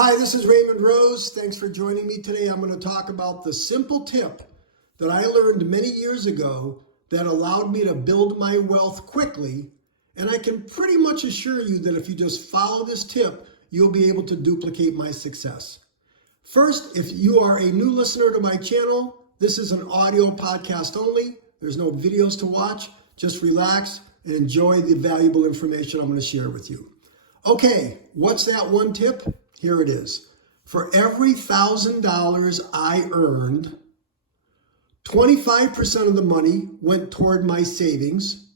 Hi, this is Raymond Rose. Thanks for joining me today. I'm going to talk about the simple tip that I learned many years ago that allowed me to build my wealth quickly. And I can pretty much assure you that if you just follow this tip, you'll be able to duplicate my success. First, if you are a new listener to my channel, this is an audio podcast only. There's no videos to watch. Just relax and enjoy the valuable information I'm going to share with you. Okay, what's that one tip? Here it is. For every $1,000 I earned, 25% of the money went toward my savings,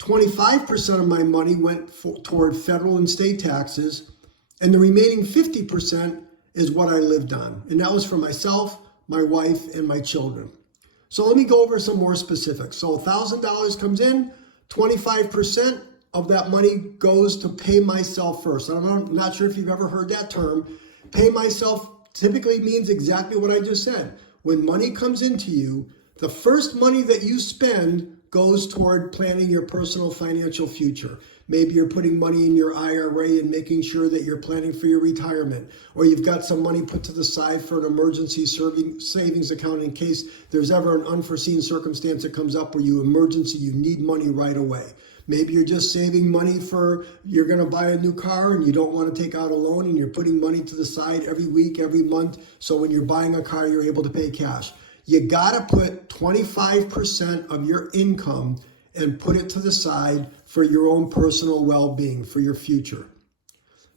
25% of my money went toward federal and state taxes, and the remaining 50% is what I lived on. And that was for myself, my wife, and my children. So let me go over some more specifics. So $1,000 comes in, 25% of that money goes to pay myself first. I'm not sure if you've ever heard that term. Pay myself typically means exactly what I just said. When money comes into you, the first money that you spend goes toward planning your personal financial future. Maybe you're putting money in your IRA and making sure that you're planning for your retirement, or you've got some money put to the side for an emergency savings account in case there's ever an unforeseen circumstance that comes up where you need money right away. Maybe you're just saving money you're going to buy a new car and you don't want to take out a loan and you're putting money to the side every week, every month. So when you're buying a car, you're able to pay cash. You got to put 25% of your income and put it to the side for your own personal well-being, for your future.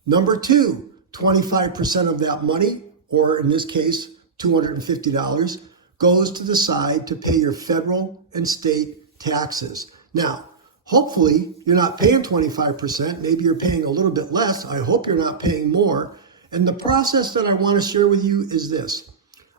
Number two, 25% of that money, or in this case, $250, goes to the side to pay your federal and state taxes. Now, hopefully, you're not paying 25%. Maybe you're paying a little bit less. I hope you're not paying more. And the process that I want to share with you is this.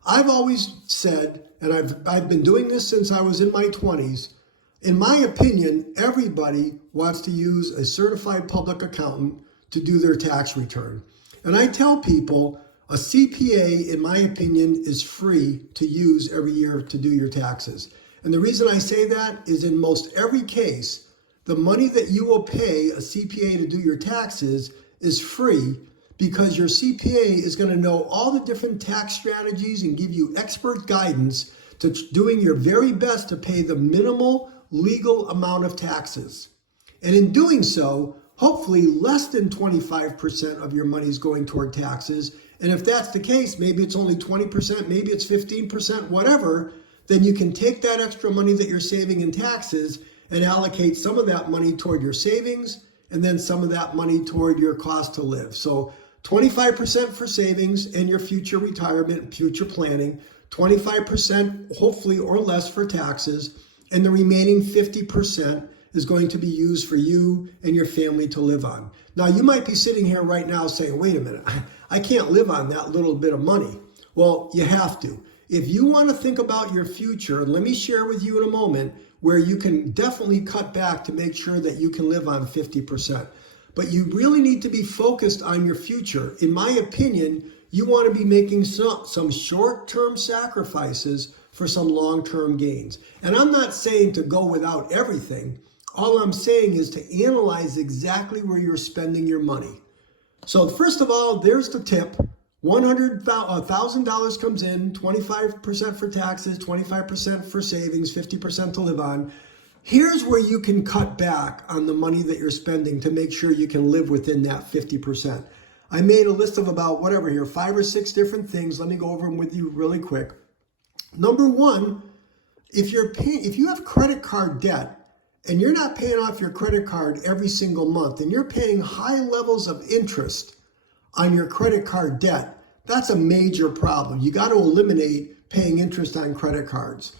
I've always said, and I've been doing this since I was in my 20s, in my opinion, everybody wants to use a certified public accountant to do their tax return. And I tell people a CPA, in my opinion, is free to use every year to do your taxes. And the reason I say that is in most every case, the money that you will pay a CPA to do your taxes is free because your CPA is going to know all the different tax strategies and give you expert guidance to doing your very best to pay the minimal legal amount of taxes. And in doing so, hopefully less than 25% of your money is going toward taxes. And if that's the case, maybe it's only 20%, maybe it's 15%, whatever, then you can take that extra money that you're saving in taxes and allocate some of that money toward your savings and then some of that money toward your cost to live. So 25% for savings and your future retirement, future planning, 25% hopefully or less for taxes, and the remaining 50% is going to be used for you and your family to live on. Now, you might be sitting here right now saying, wait a minute, I can't live on that little bit of money. Well, you have to. If you want to think about your future, let me share with you in a moment where you can definitely cut back to make sure that you can live on 50%. But you really need to be focused on your future. In my opinion, you want to be making some short-term sacrifices for some long-term gains. And I'm not saying to go without everything. All I'm saying is to analyze exactly where you're spending your money. So first of all, there's the tip. $1,000 comes in, 25% for taxes, 25% for savings, 50% to live on. Here's where you can cut back on the money that you're spending to make sure you can live within that 50%. I made a list of about 5 or 6 different things. Let me go over them with you really quick. Number one, if you have credit card debt and you're not paying off your credit card every single month and you're paying high levels of interest on your credit card debt, that's a major problem. You got to eliminate paying interest on credit cards.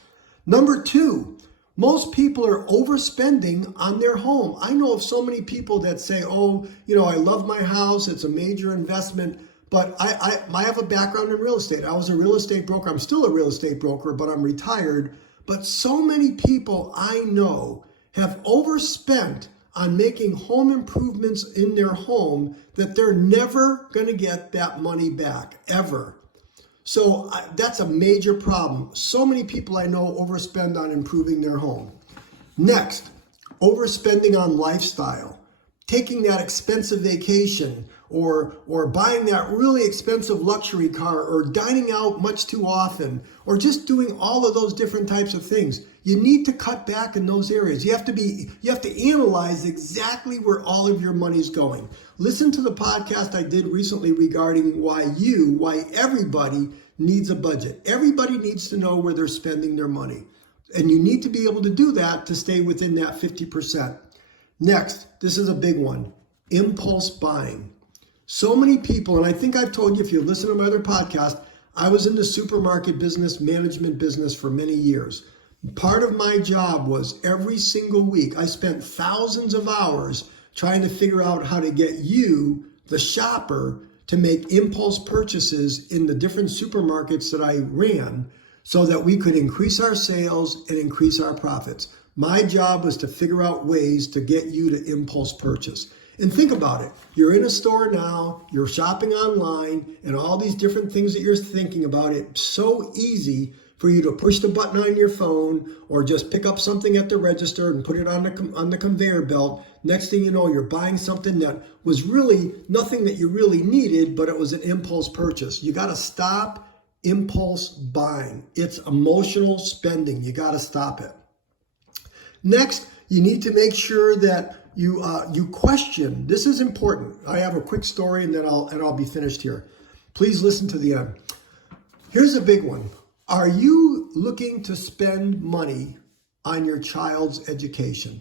Number two, most people are overspending on their home. I know of so many people that say, I love my house. It's a major investment. But I have a background in real estate. I was a real estate broker. I'm still a real estate broker, but I'm retired. But so many people I know have overspent on making home improvements in their home that they're never going to get that money back, ever. So that's a major problem. So many people I know overspend on improving their home. Next, overspending on lifestyle. Taking that expensive vacation or buying that really expensive luxury car, or dining out much too often, or just doing all of those different types of things. You need to cut back in those areas. You have to analyze exactly where all of your money's going. Listen to the podcast I did recently regarding why everybody needs a budget. Everybody needs to know where they're spending their money. And you need to be able to do that to stay within that 50%. Next, this is a big one, impulse buying. So many people, and I think I've told you if you listen to my other podcast, I was in the supermarket business, management business for many years. Part of my job was every single week, I spent thousands of hours trying to figure out how to get you, the shopper, to make impulse purchases in the different supermarkets that I ran so that we could increase our sales and increase our profits. My job was to figure out ways to get you to impulse purchase. And think about it. You're in a store now, you're shopping online, and all these different things that you're thinking about. It's so easy for you to push the button on your phone or just pick up something at the register and put it on the conveyor belt. Next thing you know, you're buying something that was really nothing that you really needed, but it was an impulse purchase. You got to stop impulse buying. It's emotional spending. You got to stop it. Next, you need to make sure that you question. This is important. I have a quick story and then I'll be finished here. Please listen to the end. Here's a big one. Are you looking to spend money on your child's education?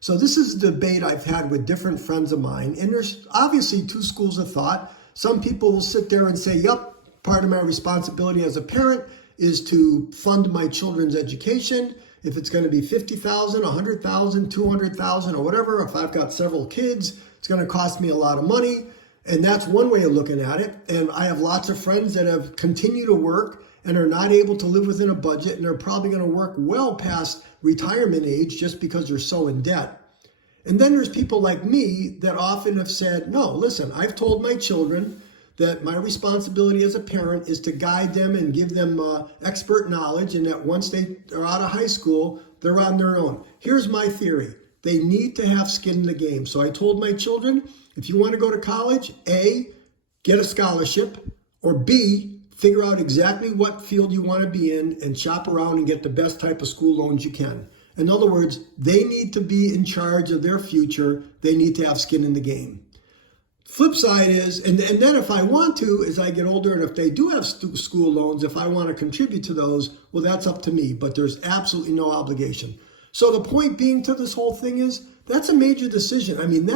So this is a debate I've had with different friends of mine, and there's obviously two schools of thought. Some people will sit there and say, yep, part of my responsibility as a parent is to fund my children's education. If it's going to be $50,000, $100,000, $200,000, or whatever, if I've got several kids, it's going to cost me a lot of money. And that's one way of looking at it. And I have lots of friends that have continued to work and are not able to live within a budget, and they're probably going to work well past retirement age just because they're so in debt. And then there's people like me that often have said, no, listen, I've told my children that my responsibility as a parent is to guide them and give them expert knowledge, and that once they are out of high school, they're on their own. Here's my theory. They need to have skin in the game. So I told my children, if you want to go to college, A, get a scholarship, or B, figure out exactly what field you want to be in and shop around and get the best type of school loans you can. In other words, they need to be in charge of their future. They need to have skin in the game. Flip side is, and then if I want to, as I get older, and if they do have school loans, if I want to contribute to those, well, that's up to me, but there's absolutely no obligation. So the point being to this whole thing is, that's a major decision. I mean,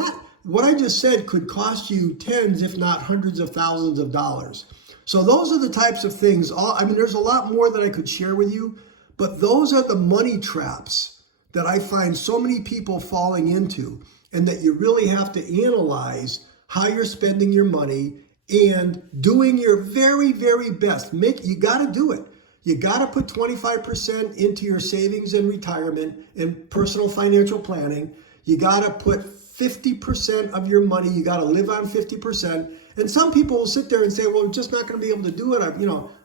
what I just said could cost you tens, if not hundreds of thousands of dollars. So those are the types of things. There's a lot more that I could share with you, but those are the money traps that I find so many people falling into, and that you really have to analyze how you're spending your money and doing your very, very best. You got to do it. You got to put 25% into your savings and retirement and personal financial planning. You got to put 50% of your money. You got to live on 50%. And some people will sit there and say, well, I'm just not going to be able to do it.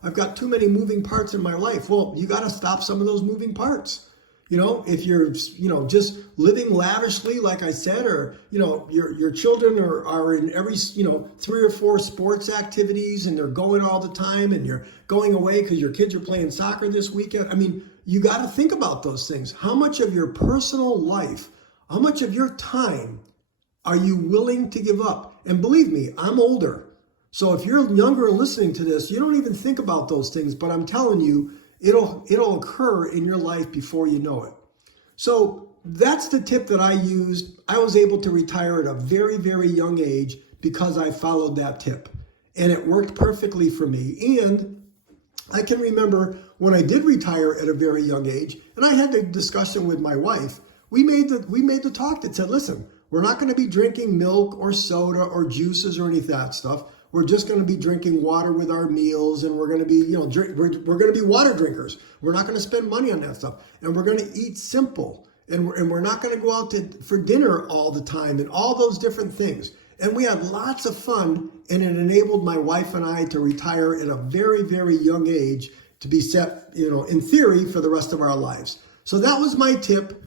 I've got too many moving parts in my life. Well, you got to stop some of those moving parts. If you're, just living lavishly, like I said, or, your children are in every, 3 or 4 sports activities, and they're going all the time, and you're going away because your kids are playing soccer this weekend. You got to think about those things. How much of your personal life, how much of your time are you willing to give up? And believe me, I'm older. So if you're younger and listening to this, you don't even think about those things, but I'm telling you, it'll occur in your life before you know it. So that's the tip that I used. I was able to retire at a very, very young age because I followed that tip. And it worked perfectly for me. And I can remember when I did retire at a very young age, and I had the discussion with my wife, we made the talk that said, listen, we're not going to be drinking milk or soda or juices or any of that stuff. We're just going to be drinking water with our meals, and we're going to be, we're going to be water drinkers. We're not going to spend money on that stuff, and we're going to eat simple, and we're not going to go out for dinner all the time, and all those different things. And we had lots of fun, and it enabled my wife and I to retire at a very, very young age to be set, in theory, for the rest of our lives. So that was my tip.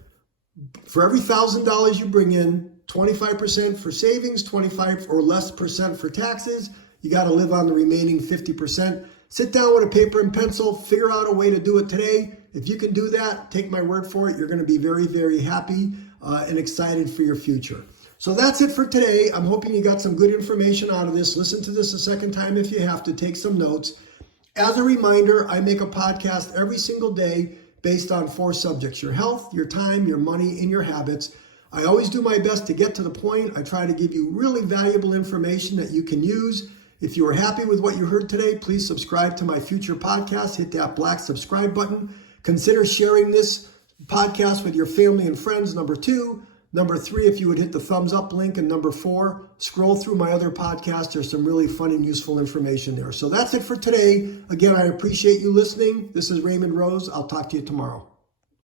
For every $1,000 you bring in, 25% for savings, 25 or less percent for taxes. You got to live on the remaining 50%. Sit down with a paper and pencil, figure out a way to do it today. If you can do that, take my word for it. You're going to be very, very happy and excited for your future. So that's it for today. I'm hoping you got some good information out of this. Listen to this a second time if you have to. Take some notes. As a reminder, I make a podcast every single day based on 4 subjects: your health, your time, your money, and your habits. I always do my best to get to the point. I try to give you really valuable information that you can use. If you are happy with what you heard today, please subscribe to my future podcast. Hit that black subscribe button. Consider sharing this podcast with your family and friends. Number 2. Number 3, if you would hit the thumbs up link. And number 4, scroll through my other podcasts. There's some really fun and useful information there. So that's it for today. Again, I appreciate you listening. This is Raymond Rose. I'll talk to you tomorrow.